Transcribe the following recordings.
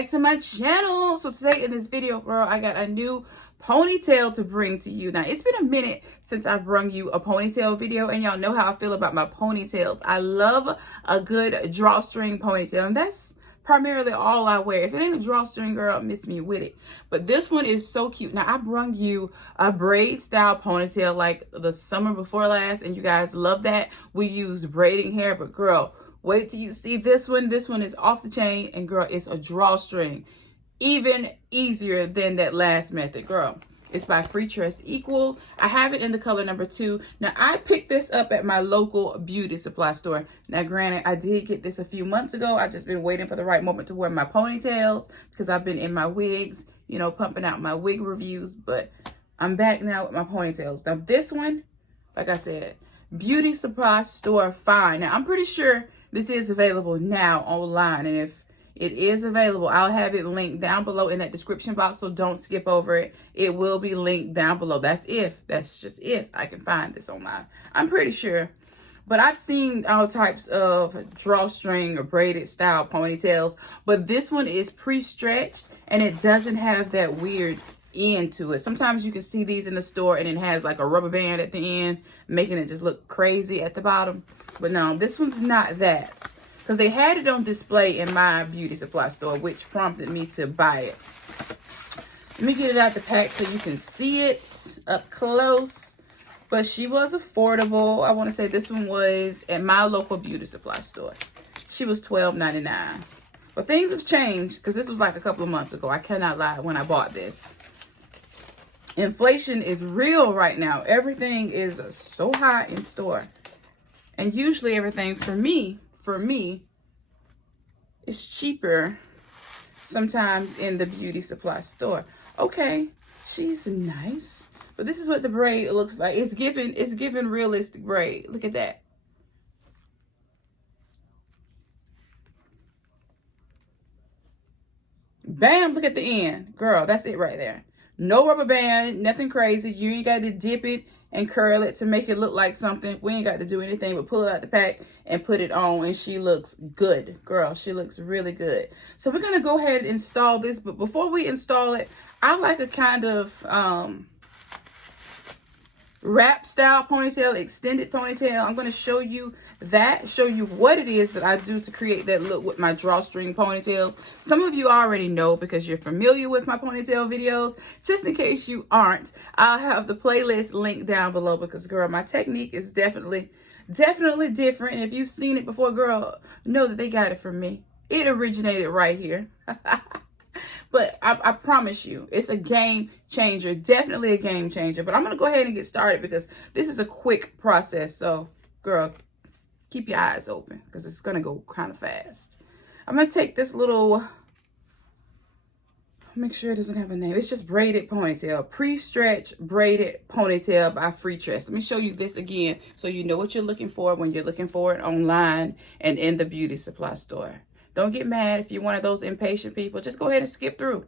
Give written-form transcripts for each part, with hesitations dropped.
back to my channel. So today in this video, girl, I got a new ponytail to bring to you. Now, it's been a minute since I've brung you a ponytail video, and y'all know how I feel about my ponytails. I love a good drawstring ponytail, and that's primarily all I wear. If it ain't a drawstring, girl, miss me with it. But this one is so cute. Now, I brung you a braid style ponytail like the summer before last, and you guys love that. We used braiding hair, but girl, wait till you see this one. This one is off the chain, and girl, it's a drawstring. Even easier than that last method, girl. It's by Freetress Equal. I have it in the color number 2. Now, I picked this up at my local beauty supply store. Now, granted, I did get this a few months ago. I just been waiting for the right moment to wear my ponytails because I've been in my wigs, you know, pumping out my wig reviews. But I'm back now with my ponytails. Now, this one, like I said, beauty supply store fine. Now, I'm pretty sure this is available now online. And if it is available, I'll have it linked down below in that description box, so don't skip over it. It will be linked down below. That's just if I can find this online. I'm pretty sure. But I've seen all types of drawstring or braided style ponytails, but this one is pre-stretched and it doesn't have that weird end to it. Sometimes you can see these in the store and it has like a rubber band at the end, making it just look crazy at the bottom. But no, this one's not that. Because they had it on display in my beauty supply store, which prompted me to buy it. Let me get it out the pack so you can see it up close. But she was affordable. I want to say this one was at my local beauty supply store. She was $12.99. But things have changed because this was like a couple of months ago. I cannot lie when I bought this. Inflation is real right now. Everything is so high in store. And usually everything for me, it's cheaper sometimes in the beauty supply store. Okay, she's nice. But this is what the braid looks like. It's given realistic braid. Look at that. Bam, look at the end. Girl, that's it right there. No rubber band, nothing crazy. You ain't got to dip it and curl it to make it look like something. We ain't got to do anything but pull it out the pack and put it on, and she looks good. Girl, she looks really good. So we're going to go ahead and install this, but before we install it, I like a kind of wrap style ponytail, extended ponytail. I'm going to show you what it is that I do to create that look with my drawstring ponytails. Some of you already know because you're familiar with my ponytail videos. Just in case you aren't, I'll have the playlist linked down below because, girl, my technique is definitely different. And if you've seen it before, girl, know that they got it from me. It originated right here. But I promise you, it's a game changer. Definitely a game changer. But I'm going to go ahead and get started because this is a quick process. So, girl, keep your eyes open because it's going to go kind of fast. I'm going to take this little, make sure it doesn't have a name. It's just braided ponytail. Pre-stretch braided ponytail by Freetress. Let me show you this again so you know what you're looking for when you're looking for it online and in the beauty supply store. Don't get mad if you're one of those impatient people. Just go ahead and skip through.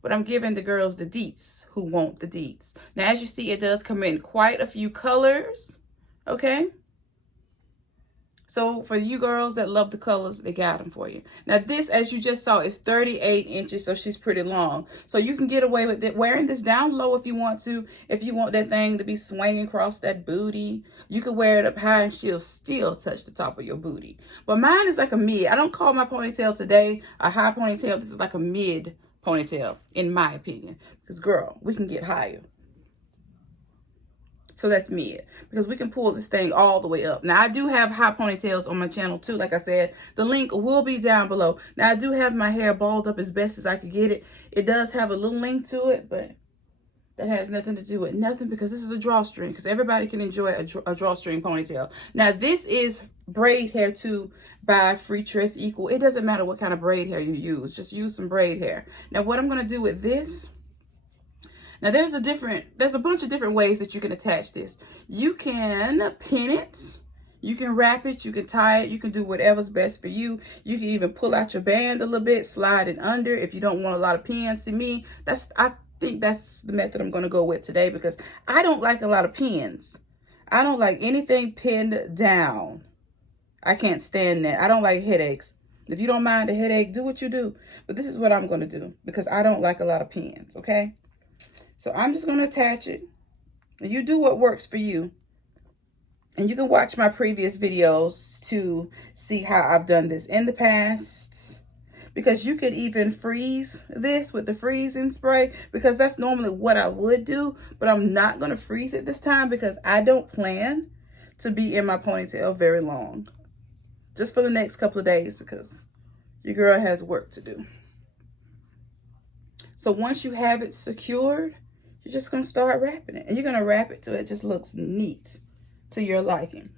But I'm giving the girls the deets who want the deets. Now, as you see, it does come in quite a few colors. Okay? So, for you girls that love the colors, they got them for you. Now, this, as you just saw, is 38 inches, so she's pretty long. So, you can get away with it wearing this down low if you want to. If you want that thing to be swinging across that booty, you can wear it up high and she'll still touch the top of your booty. But mine is like a mid. I don't call my ponytail today a high ponytail. This is like a mid ponytail, in my opinion. Because, girl, we can get higher. So that's mid, because we can pull this thing all the way up. Now, I do have high ponytails on my channel too. Like I said, the link will be down below. Now, I do have my hair balled up as best as I could get it. It does have a little link to it, but that has nothing to do with nothing because this is a drawstring, because everybody can enjoy a drawstring ponytail. Now, this is braid hair too by Freetress Equal. It doesn't matter what kind of braid hair you use. Just use some braid hair. Now, what I'm going to do with this, now, there's a bunch of different ways that you can attach this. You can pin it, you can wrap it, you can tie it, you can do whatever's best for you. You can even pull out your band a little bit, slide it under if you don't want a lot of pins. See me, I think that's the method I'm going to go with today because I don't like a lot of pins. I don't like anything pinned down. I can't stand that. I don't like headaches. If you don't mind a headache, do what you do. But this is what I'm going to do because I don't like a lot of pins, okay? So I'm just going to attach it. And you do what works for you. And you can watch my previous videos to see how I've done this in the past. Because you could even freeze this with the freezing spray, because that's normally what I would do. But I'm not going to freeze it this time because I don't plan to be in my ponytail very long. Just for the next couple of days because your girl has work to do. So once you have it secured, you're just going to start wrapping it. And you're going to wrap it till it just looks neat to your liking.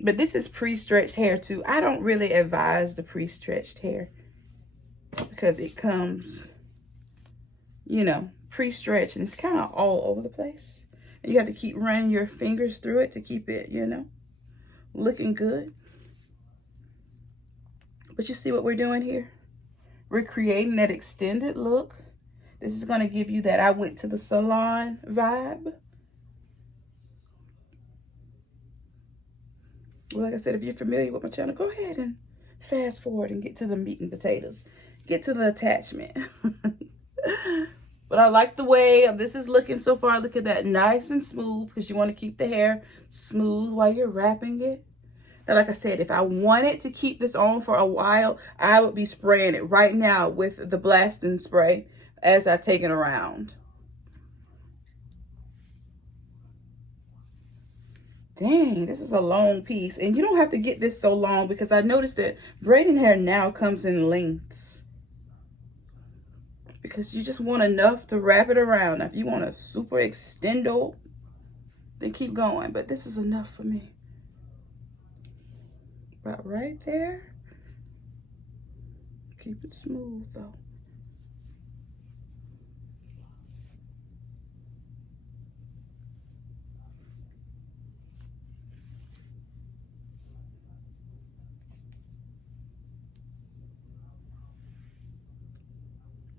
But this is pre-stretched hair too. I don't really advise the pre-stretched hair because it comes, you know, pre-stretched and it's kind of all over the place. And you have to keep running your fingers through it to keep it, you know, looking good. But you see what we're doing here? We're creating that extended look. This is going to give you that I went to the salon vibe. Well, like I said, if you're familiar with my channel, go ahead and fast forward and get to the meat and potatoes. Get to the attachment. But I like the way this is looking so far. Look at that, nice and smooth, because you want to keep the hair smooth while you're wrapping it. Now, like I said, if I wanted to keep this on for a while, I would be spraying it right now with the blasting spray as I take it around. Dang, this is a long piece. And you don't have to get this so long because I noticed that braiding hair now comes in lengths. Because you just want enough to wrap it around. Now, if you want a super extendo, then keep going. But this is enough for me. About right there. Keep it smooth though.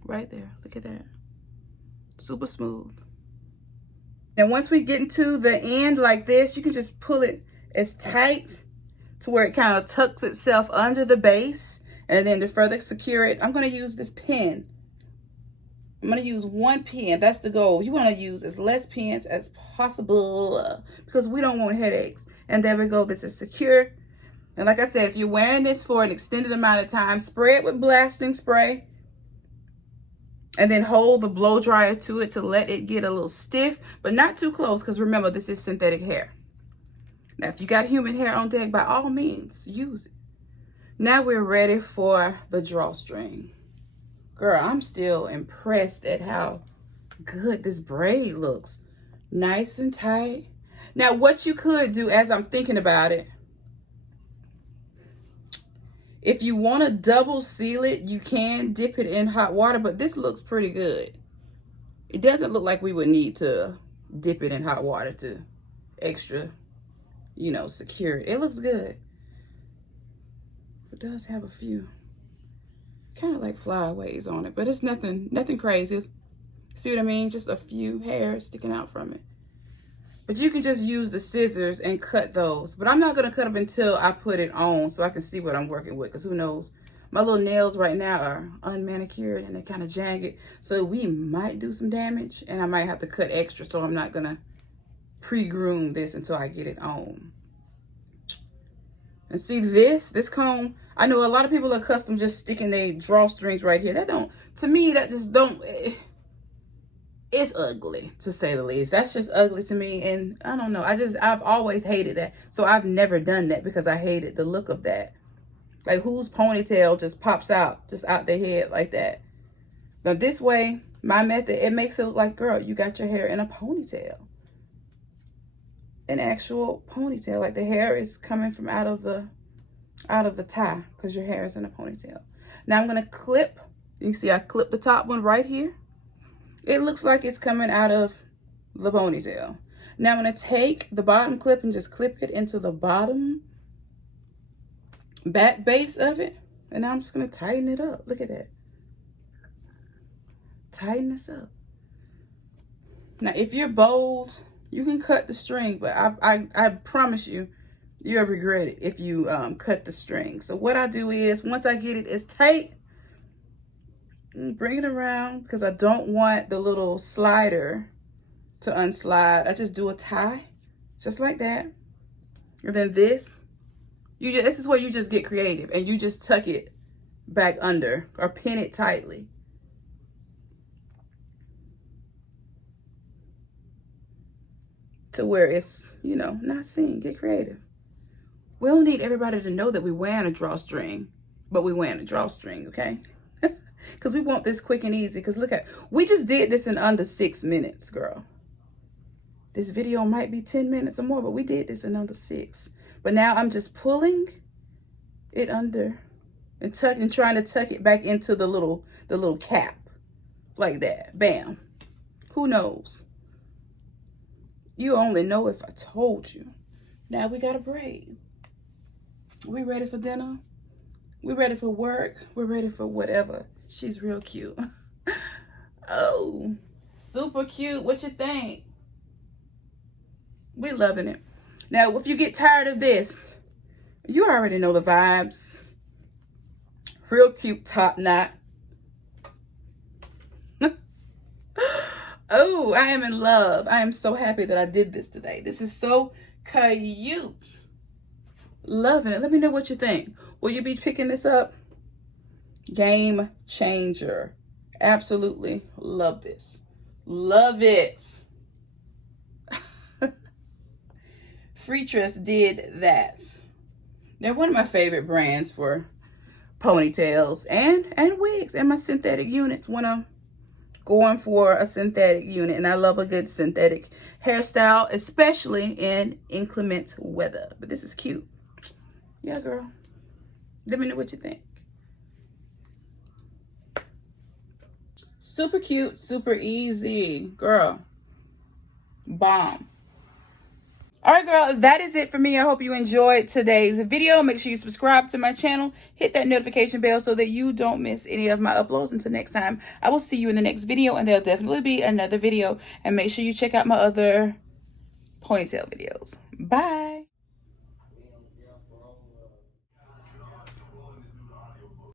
Right there, look at that. Super smooth. Now once we get into the end like this, you can just pull it as tight to where it kind of tucks itself under the base. And then to further secure it, I'm going to use this pin. I'm going to use one pin. That's the goal. You want to use as less pins as possible because we don't want headaches. And there we go. This is secure. And like I said, if you're wearing this for an extended amount of time, spray it with blasting spray. And then hold the blow dryer to it to let it get a little stiff, but not too close because remember, this is synthetic hair. Now, if you got human hair on deck, by all means, use it. Now we're ready for the drawstring. Girl, I'm still impressed at how good this braid looks. Nice and tight. Now, what you could do as I'm thinking about it, if you want to double seal it, you can dip it in hot water, but this looks pretty good. It doesn't look like we would need to dip it in hot water to extra, you know, secure it. It looks good. It does have a few kind of like flyaways on it, but it's nothing crazy. See what I mean? Just a few hairs sticking out from it. But you can just use the scissors and cut those. But I'm not going to cut them until I put it on so I can see what I'm working with. Because who knows? My little nails right now are unmanicured and they're kind of jagged. So we might do some damage. And I might have to cut extra. So I'm not going to pre-groom this until I get it on. And see this comb. I know a lot of people are accustomed just sticking their drawstrings right here. That don't, to me, that just don't... It's ugly, to say the least. That's just ugly to me. And I don't know. I've always hated that. So I've never done that because I hated the look of that. Like whose ponytail just pops out, just out their head like that. Now this way, my method, it makes it look like, girl, you got your hair in a ponytail. An actual ponytail. Like the hair is coming from out of the tie because your hair is in a ponytail. Now I'm going to clip. You see I clipped the top one right here. It looks like it's coming out of the ponytail. Now I'm going to take the bottom clip and just clip it into the bottom back base of it. And now I'm just going to tighten it up. Look at that. Tighten this up. Now, if you're bold You can cut the string, but I promise you, you'll regret it if you cut the string. So what I do is, once I get it as tight, bring it around, because I don't want the little slider to unslide. I just do a tie, just like that. And then this is where you just get creative, and you just tuck it back under or pin it tightly. To where it's, you know, not seen. Get creative. We don't need everybody to know that we're wearing a drawstring, but we're wearing a drawstring, okay? Because we want this quick and easy. Because look at, we just did this in under 6 minutes, girl. This video might be 10 minutes or more, but we did this in under 6. But now I'm just pulling it under and trying to tuck it back into the little cap, like that. Bam. Who knows? You only know if I told you. Now we got a braid. We ready for dinner? We ready for work? We're ready for whatever. She's real cute. Oh, super cute. What you think? We loving it. Now, if you get tired of this, you already know the vibes. Real cute top knot. Oh, I am in love. I am so happy that I did this today. This is so cute. Loving it. Let me know what you think. Will you be picking this up? Game changer. Absolutely love this. Love it. Freetress did that. They're one of my favorite brands for ponytails and wigs, and my synthetic units when I'm going for a synthetic unit. And I love a good synthetic hairstyle, especially in inclement weather. But this is cute. Yeah, girl. Let me know what you think. Super cute, super easy, girl. Bomb. All right, girl, that is it for me. I hope you enjoyed today's video. Make sure you subscribe to my channel. Hit that notification bell so that you don't miss any of my uploads. Until next time, I will see you in the next video, and there'll definitely be another video. And make sure you check out my other ponytail videos. Bye.